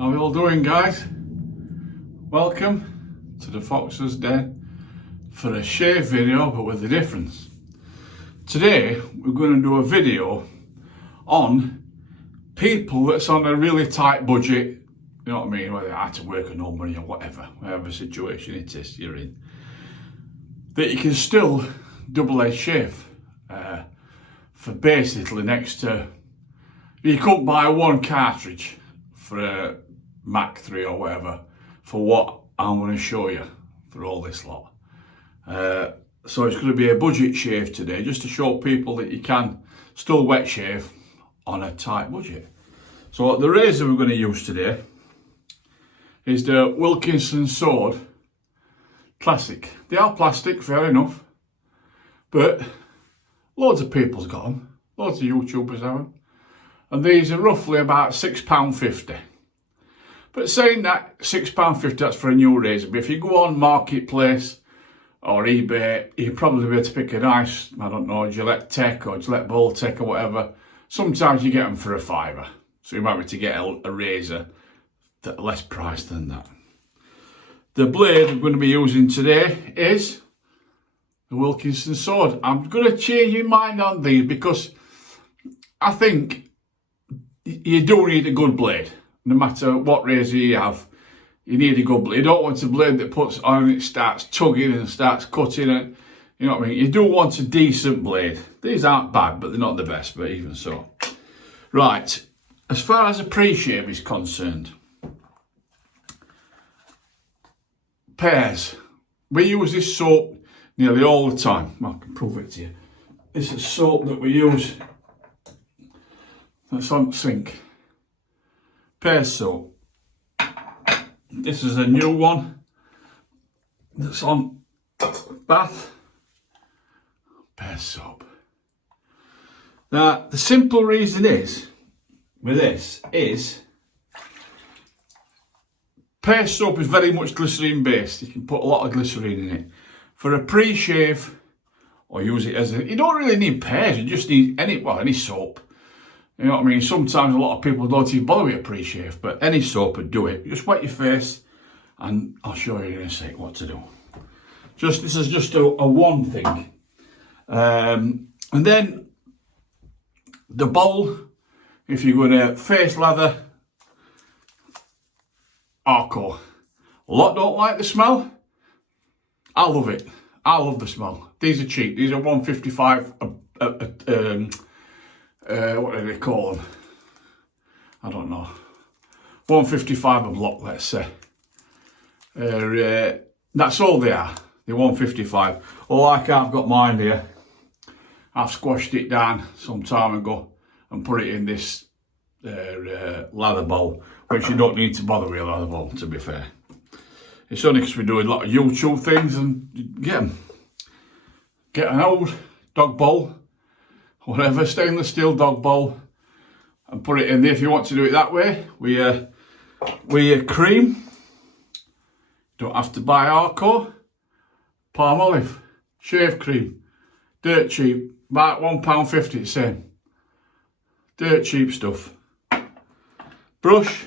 How are we all doing, guys? Welcome to the Fox's Den for a shave video, but with a difference. Today we're going to do a video on people that's on a really tight budget. You know what I mean? Whether they have to work or no money or whatever situation it is you're in, that you can still double-edged shave for basically next to. You couldn't buy one cartridge for a Mach 3 or whatever for what I'm going to show you for all this lot. So it's going to be a budget shave today, just to show people that you can still wet shave on a tight budget. So the razor we're going to use today is the Wilkinson Sword Classic. They are plastic, fair enough, but loads of people's got them, loads of YouTubers have them, and these are roughly about £6.50. But saying that, £6.50, that's for a new razor. But if you go on Marketplace or eBay, you'll probably be able to pick a nice, I don't know, Gillette Tech or Gillette Ball Tech or whatever. Sometimes you get them for £5. So you might be able to get a razor that's less priced than that. The blade we're going to be using today is the Wilkinson Sword. I'm going to change your mind on these because I think you do need a good blade. No matter what razor you have, you need a good blade. You don't want a blade that puts on and it starts tugging and starts cutting it. You know what I mean? You do want a decent blade. These aren't bad, but they're not the best, but even so. Right, as far as a pre-shave is concerned, pears. We use this soap nearly all the time. Well, I can prove it to you. This is soap that we use that's on the sink. Pears soap. This is a new one that's on bath. Pears soap. Now, the simple reason is, with this, is pears soap is very much glycerine based. You can put a lot of glycerine in it. For a pre-shave, or use it as a, you don't really need pears, you just need any soap. You know what I mean? Sometimes a lot of people don't even bother with a pre-shave, but any soap would do it. Just wet your face, and I'll show you in a sec what to do. This is just a one thing. And then the bowl, if you're going to face lather, Arco. A lot don't like the smell. I love it. I love the smell. These are cheap. These are $1.55 what do they call them? I don't know. $1.55 a block, let's say. That's all they are. They're $1.55. Well, like I've got mine here, I've squashed it down some time ago and put it in this lather bowl, which you don't need to bother with a lather bowl, to be fair. It's only because we're doing a lot of YouTube things and get an old dog bowl, whatever, stainless steel dog bowl, and put it in there if you want to do it that way. We cream. Don't have to buy Arco. Palm olive, shave cream, dirt cheap, about £1.50 the same. Dirt cheap stuff. Brush,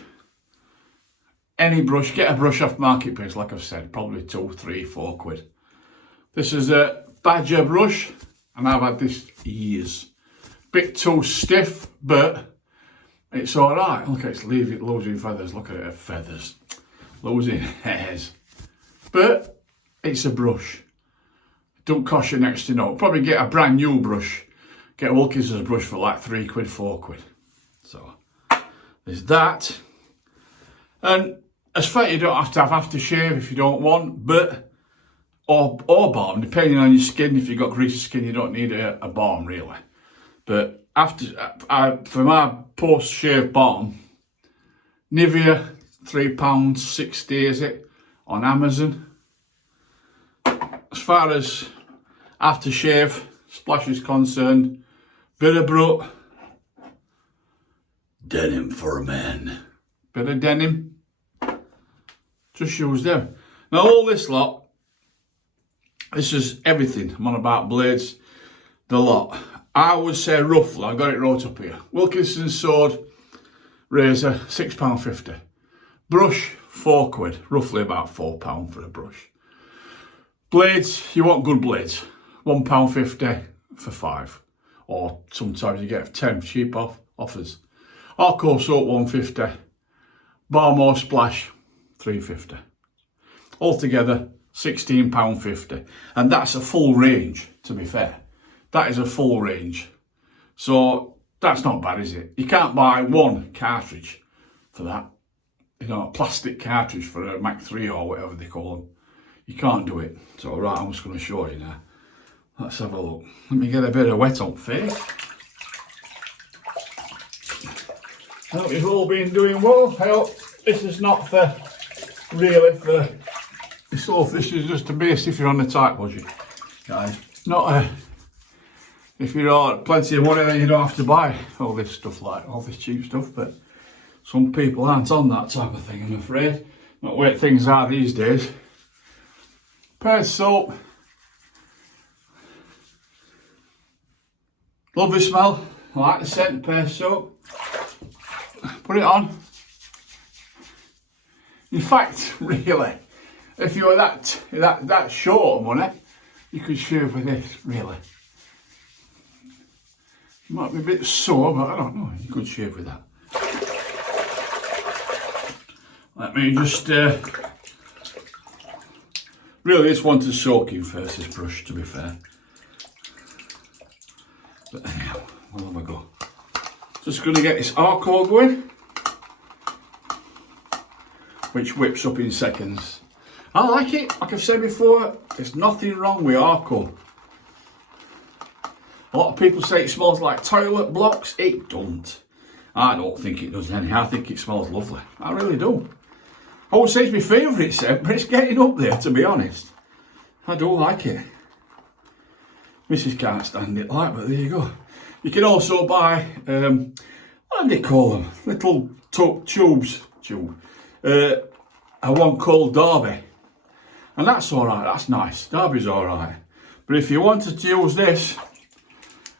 any brush, get a brush off Marketplace, like I've said, probably £2, £3, £4. This is a Badger brush, and I've had this for years. Bit too stiff, but it's alright. Look, it's losing feathers. Look at it, feathers. Losing hairs. But it's a brush. Don't cost you next to no. Probably get a brand new brush. Get a Wilkinson's brush for like £3, £4. So there's that. And as far you don't have to have aftershave if you don't want, but or balm, depending on your skin. If you've got greasy skin, you don't need a balm really. But for my post-shave balm, Nivea, £3.60 is it on Amazon. As far as aftershave splash is concerned, bit of Brut, denim for a man. Bit of denim, just use them. Now all this lot, this is everything. I'm on about blades, the lot. I would say roughly, I've got it wrote up here, Wilkinson Sword razor, £6.50. Brush, £4, roughly about £4 for a brush. Blades, you want good blades, £1.50 for 5, or sometimes you get 10 cheap offers. Arco soap £1.50, Barmore Splash £3.50. Altogether £16.50, and that's a full range, to be fair. That is a full range. So that's not bad, is it? You can't buy one cartridge for that. You know, a plastic cartridge for a Mac 3 or whatever they call them. You can't do it. So right, I'm just going to show you now. Let's have a look. Let me get a bit of wet on face. I hope you've all been doing well. I hope this is not for really for yourself. This is just a base if you're on a tight budget, guys. Not a, if you're on plenty of money, then you don't have to buy all this stuff, like all this cheap stuff. But some people aren't on that type of thing, I'm afraid. Not the way things are these days. Pears soap. Lovely smell. I like the scent of Pears soap. Put it on. In fact, really, if you were that short of money, you could shave with this, really. It might be a bit sore, but I don't know. You could shave with that. Let me just really this one to soak in first, this brush, to be fair. But anyhow, we'll have a go. Just going to get this Arco going, which whips up in seconds. I like it, like I've said before, there's nothing wrong with Arco. A lot of people say it smells like toilet blocks. It don't. I don't think it does anything. I think it smells lovely. I really do. I would say it's my favourite scent, but it's getting up there, to be honest. I do like it. Mrs. can't stand it, like, but there you go. You can also buy, what do they call them? Little tubes. A one called Derby. And that's alright, that's nice. Derby's alright. But if you wanted to use this,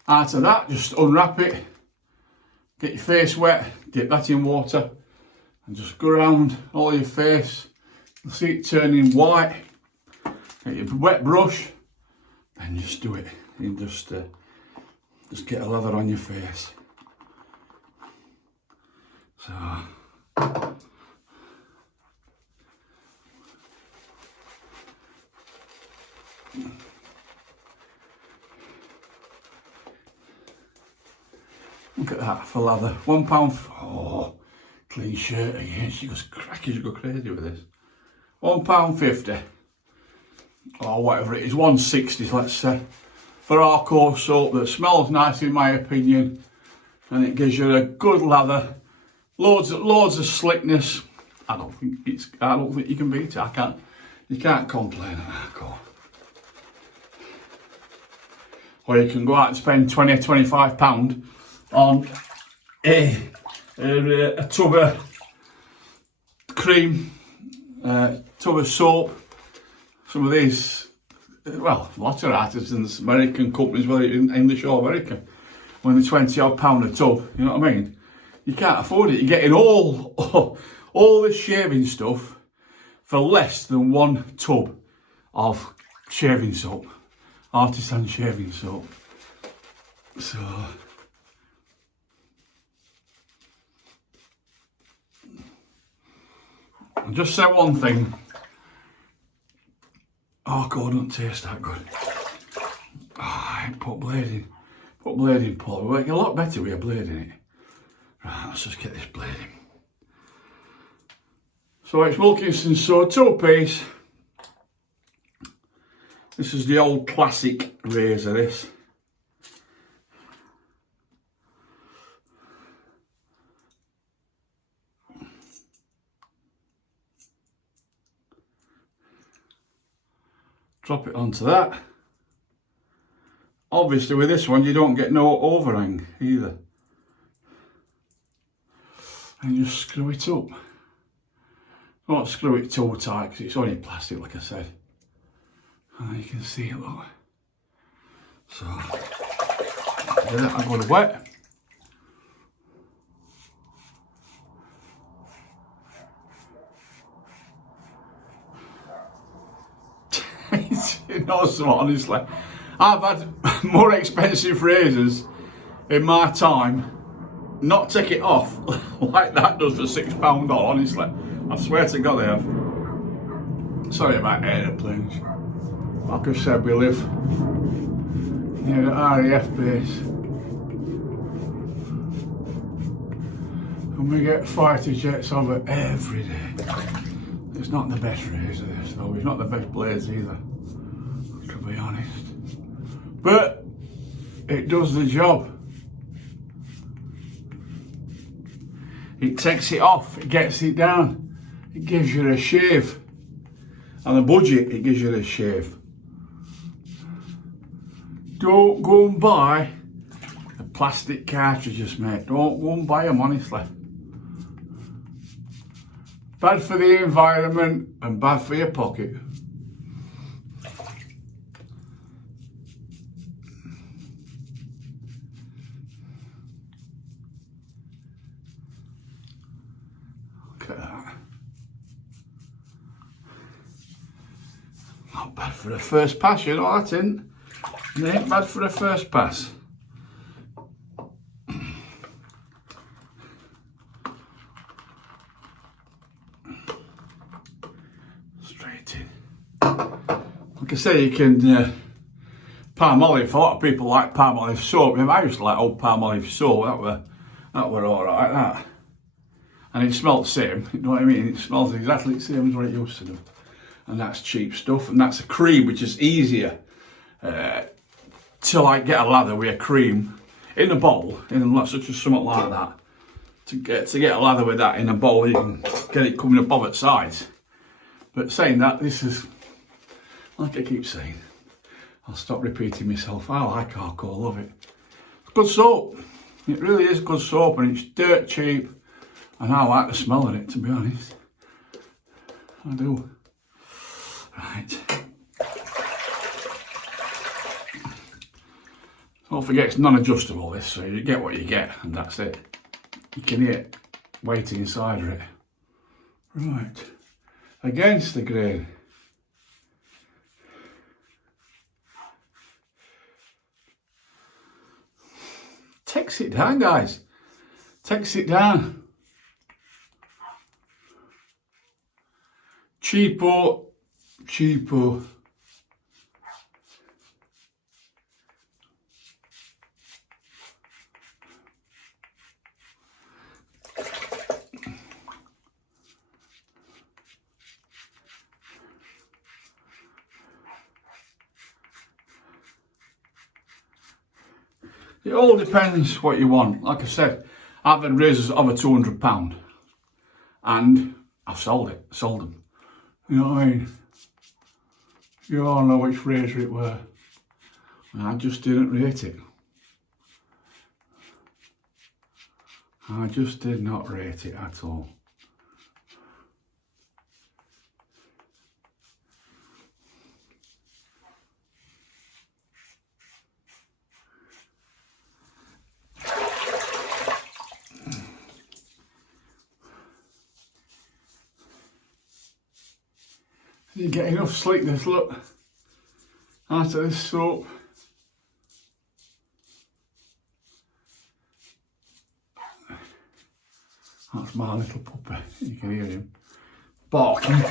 out of that, just unwrap it, get your face wet, dip that in water, and just go around all your face. You'll see it turning white. Get your wet brush, and just do it. You just get a lather on your face. So. Look at that for lather. £1. Oh, clean shirt again. She goes cracky, she go crazy with this. £1.50 or whatever it is, 1.60 let's say, for Arco soap that smells nice in my opinion, and it gives you a good lather, loads of slickness. I don't think you can beat it. You can't complain at Arco. Or you can go out and spend £20-25 on a tub of cream, tub of soap. Some of these, well, lots of artisans, American companies, whether it's English or American, when they're £20 a tub, you know what I mean? You can't afford it. You're getting all this shaving stuff for less than one tub of shaving soap, artisan shaving soap. So. I'll just say one thing. Arco don't taste that good. I ain't put blade in. Put blade in, Paul. We're working a lot better with a blade in it. Right, let's just get this blade in. So it's Wilkinson Sword 2-piece. This is the old classic razor, this. Drop it onto that. Obviously with this one you don't get no overhang either. And just screw it up. Don't screw it too tight because it's only plastic like I said. And you can see it, look. So, I'm going to wet. You know, so honestly, I've had more expensive razors in my time not take it off like that does for £6 all, honestly. I swear to God I have. Sorry about aeroplanes. Like I said, we live near the RAF base. And we get fighter jets over every day. It's not the best razor this though, it's not the best blades either, to be honest. But it does the job. It takes it off, it gets it down, it gives you a shave. On a budget, it gives you a shave. Don't go and buy the plastic cartridges, mate. Don't go and buy them, honestly. Bad for the environment and bad for your pocket. Look at that. Not bad for the first pass, you know that, isn't it? It ain't bad for the first pass. Straight in. Like I say, you can Palmolive. A lot of people like Palmolive soap. I used to like old Palmolive soap. That were alright, that. And it smelled the same, you know what I mean? It smells exactly the same as what it used to do. And that's cheap stuff, and that's a cream, which is easier to like get a lather with a cream in a bowl, such as something like that. To get a lather with that in a bowl, you can get it coming above its sides. But saying that, this is, like I keep saying, I'll stop repeating myself, I like Arco, love it. It's good soap, it really is good soap, and it's dirt cheap, and I like the smell of it, to be honest. I do. Right. Don't forget it's non-adjustable this, so you get what you get, and that's it. You can hear it waiting inside of it. Right. Against the grain. Takes it down, guys. Takes it down. Cheapo. It all depends what you want. Like I said, I've had razors over £200 and I've sold them. You know what I mean? You all know which razor it were. I just didn't rate it. I just did not rate it at all. You get enough sleekness, look, out of this soap. That's my little puppy, you can hear him barking.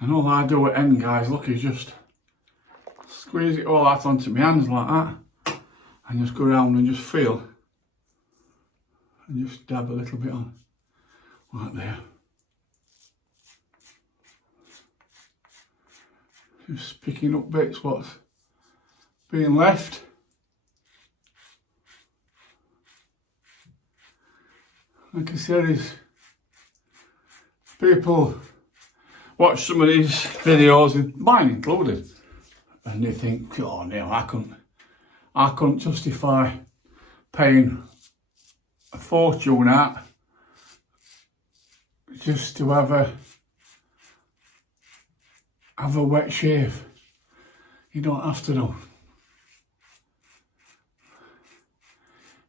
And all I do at end, guys, look, is just squeeze it all out onto my hands like that, and just go around and just feel, and just dab a little bit on, like there. Just picking up bits what's being left. Like I said, is people watch some of these videos, with mine included, and they think, oh no, I couldn't justify paying a fortune out just to have a wet shave. You don't have to do.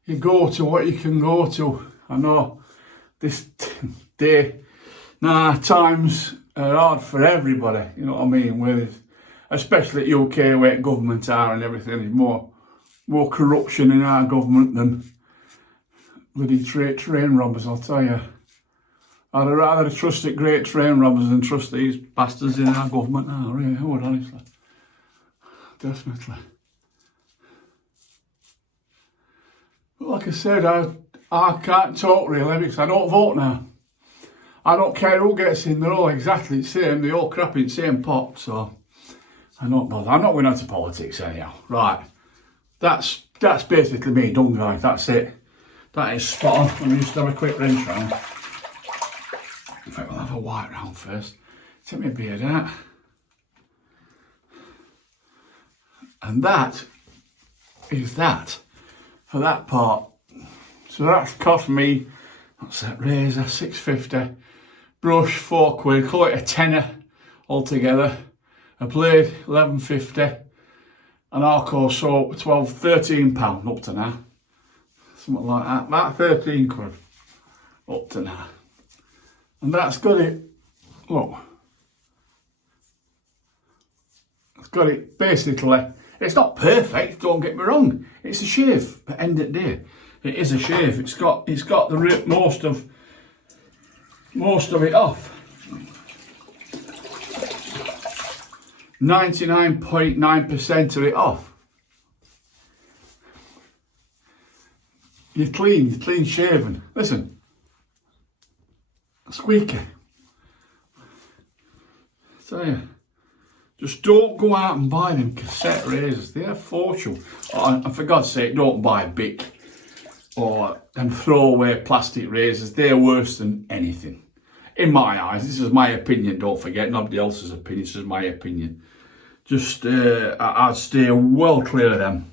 You go to what you can go to. I know this day, times are hard for everybody, you know what I mean, with, especially at UK where government are and everything. There's more corruption in our government than bloody train robbers, I'll tell you. I'd rather trust the great train robbers than trust these bastards in our government now, really, I would, honestly. Definitely. But like I said, I can't talk really because I don't vote now. I don't care who gets in, they're all exactly the same, they all crap in the same pot, so I don't bother. I'm not going into politics anyhow. Right, that's basically me done, guys, that's it. That is spot on. Let me just have a quick rinse round. In fact, we'll have a white round first. Take my beard out. And that is that for that part. So that's cost me, what's that, razor, £6.50. Brush, £4, call it a tenner altogether. A blade, £11.50. And alcohol soap, £13 up to now. Something like that, about £13 up to now. And that's got it, look. It's got it basically, it's not perfect, don't get me wrong. It's a shave, but end of the day, it is a shave. It's got the most of it off. 99.9% of it off. You're clean shaven. Listen, squeaky. Tell you, just don't go out and buy them cassette razors. They're a fortune. And for God's sake, don't buy Bic or them throwaway plastic razors. They're worse than anything. In my eyes, this is my opinion, don't forget, nobody else's opinion, this is my opinion. Just, I'd stay well clear of them.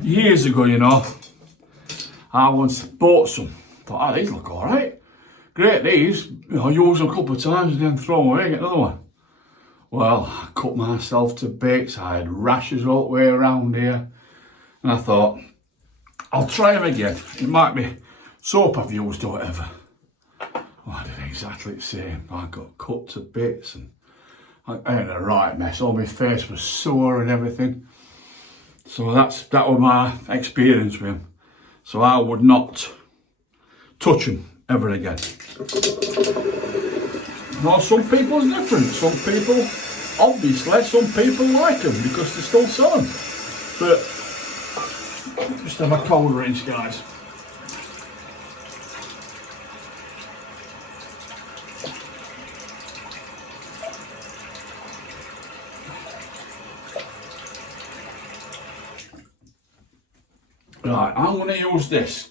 Years ago, you know, I once bought some. Thought, oh, these look alright. Great, these. You know, use them a couple of times and then throw them away, get another one. Well, I cut myself to bits. I had rashes all the way around here. And I thought, I'll try them again. It might be soap I've used or whatever. Well, I did exactly the same. I got cut to bits and I had a right mess. All my face was sore and everything. So that was my experience with them. So I would not touch them ever again. Now some people's different. Some people, obviously, some people like them because they still sell them. But just have a cold rinse, guys. Right, I'm going to use this.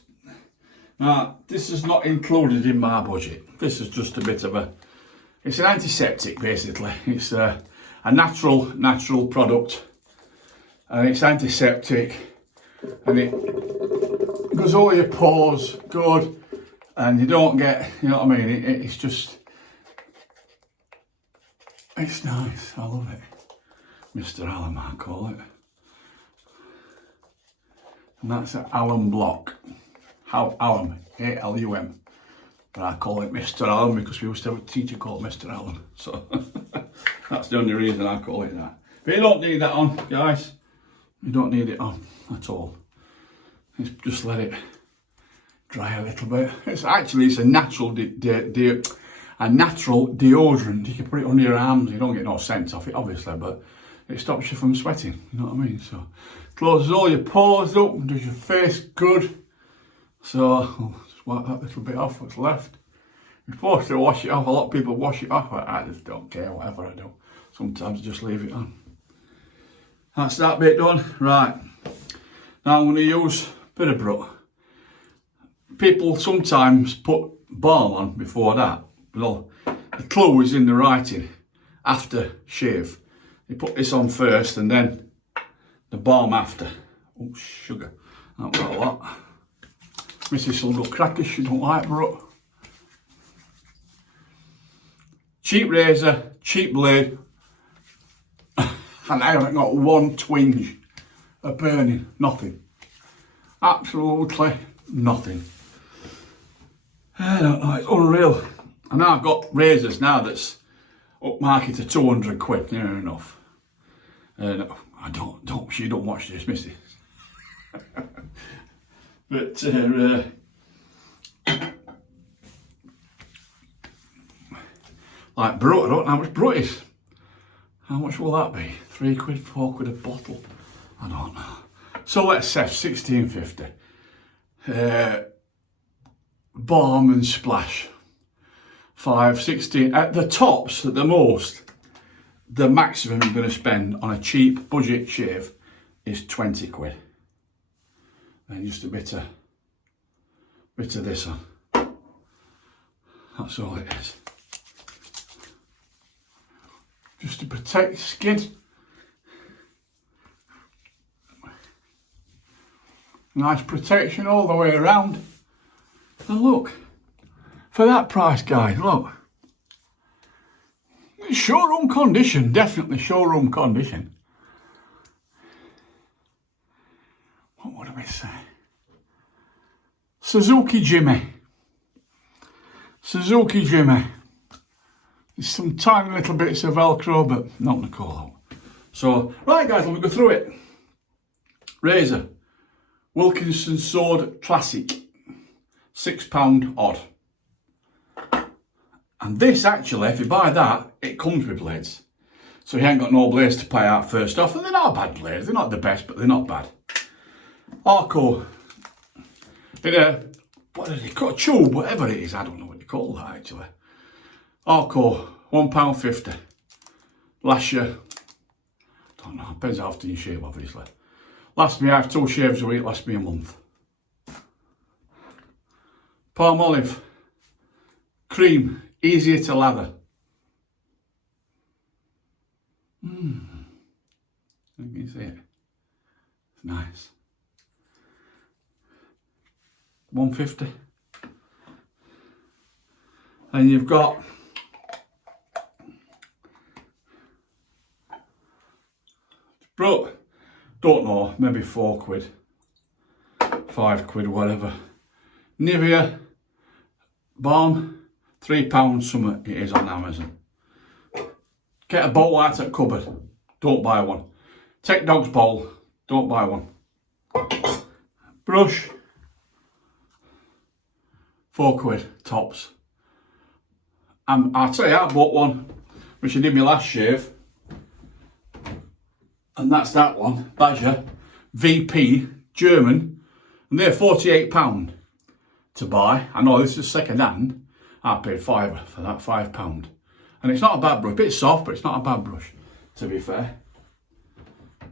Now, this is not included in my budget. This is just a bit of it's an antiseptic basically. It's a natural product. And it's antiseptic. And it goes over your pores, good. And you don't get, you know what I mean? It's just, it's nice. I love it. Mr. Allen, I call it. And that's an Allen block. Allen, A-L-U-M. But I call it Mr. Allen because we used to have a teacher called Mr. Allen. So that's the only reason I call it that. But you don't need that on, guys. You don't need it on at all. Just let it dry a little bit. It's a natural a natural deodorant. You can put it under your arms. You don't get no scent off it, obviously, but it stops you from sweating. You know what I mean? So closes all your pores up, does your face good. So I'll just wipe that little bit off what's left. You're supposed to wash it off. A lot of people wash it off. I just don't care, whatever I do. Sometimes I just leave it on. That's that bit done. Right. Now I'm going to use a bit of Brut. People sometimes put balm on before that. Well, the clue is in the writing. After shave. You put this on first and then the balm after. Oh, sugar. Not got a lot. Mrs. will go crackers, she don't like Brut. Cheap razor, cheap blade, and I haven't got one twinge of burning, nothing. Absolutely nothing. I don't know, it's unreal. And I've got razors now that's upmarket to 200 quid, near enough. She don't watch this, missy. But like Brut, I don't know how much Brut is. How much will that be? 3 quid, 4 quid a bottle? I don't know. So let's say 16.50. Balm and Splash, 5.16. At the tops, at the most, the maximum you're going to spend on a cheap budget shave is 20 quid. And just a bit of this on. That's all it is. Just to protect skin. Nice protection all the way around. And look, for that price, guys, look. Showroom condition, definitely showroom condition. What would we say? Suzuki Jimmy. Suzuki Jimmy. There's some tiny little bits of Velcro, but not to call out. So, right guys, let me go through it. Razor. Wilkinson Sword Classic. £6 odd. And this actually, if you buy that, it comes with blades. So you ain't got no blades to pay out first off. And they're not bad blades. They're not the best, but they're not bad. Arco. What did they call it? Tube, whatever it is. I don't know what they call that actually. Arco, £1.50. Last year, don't know, depends how often you shave obviously. Lasts me, I have 2 shaves a week, lasts me a month. Palmolive. Cream, easier to lather. You can see it. It's nice. 150. And you've got Brut, don't know, maybe 4 quid, 5 quid, whatever. Nivea balm, £3 something it is on Amazon. Get a bowl out at cupboard, don't buy one. Take dog's bowl, don't buy one. Brush, 4 quid tops. I'll tell you, I bought one which I did my last shave, and that's that one, Badger VP German, and they're £48 to buy. I know this is second hand. I paid £5 for that, £5, and it's not a bad brush. A bit soft, but it's not a bad brush, to be fair.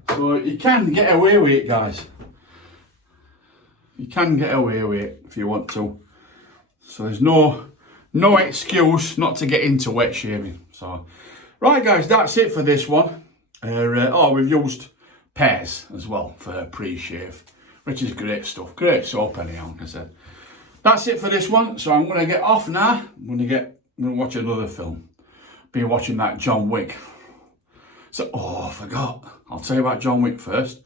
So you can get away with it, guys. You can get away with it if you want to. So there's no excuse not to get into wet shaving. So, right guys, that's it for this one. We've used Pears as well for pre-shave, which is great stuff. Great soap anyhow, like I said. That's it for this one. So I'm going to get off now. I'm going to watch another film. Be watching that John Wick. So, I forgot. I'll tell you about John Wick first.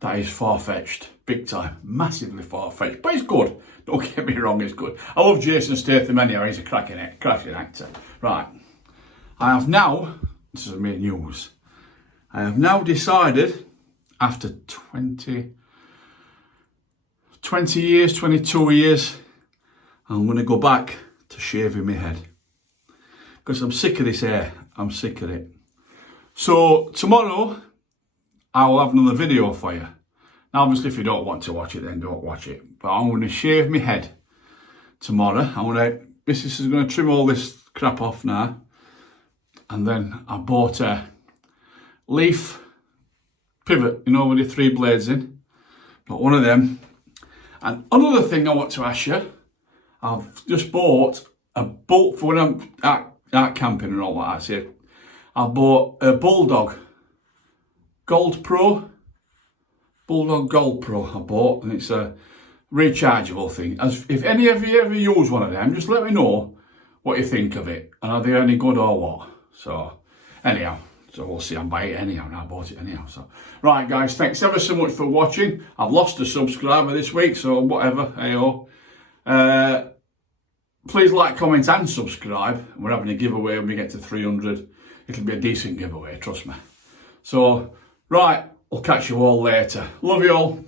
That is far-fetched. Big time. Massively far-fetched. But it's good. Don't get me wrong, it's good. I love Jason Statham anyhow. He's a cracking actor. Right. I have now, this is my news, I have now decided, after 22 years, I'm going to go back to shaving my head. Because I'm sick of this hair. I'm sick of it. So, tomorrow, I will have another video for you. Now, obviously, if you don't want to watch it, then don't watch it. But I'm going to shave my head tomorrow. Missus is going to trim all this crap off now. And then I bought a leaf pivot, you know, with the 3 blades in. Got one of them. And another thing I want to ask you, I've just bought a bolt for when I'm out camping and all that. I say, I bought a Bulldog Gold Pro. Bulldog Gold Pro I bought, and it's a rechargeable thing. If any of you ever use one of them, just let me know what you think of it, and are they any good or what. So anyhow, so we'll see. I'm buying it anyhow, and I bought it anyhow. So right guys, thanks ever so much for watching. I've lost a subscriber this week, so whatever, hey-oh. please like, comment and subscribe. We're having a giveaway when we get to 300. It'll be a decent giveaway, trust me. So, right, I'll catch you all later. Love you all.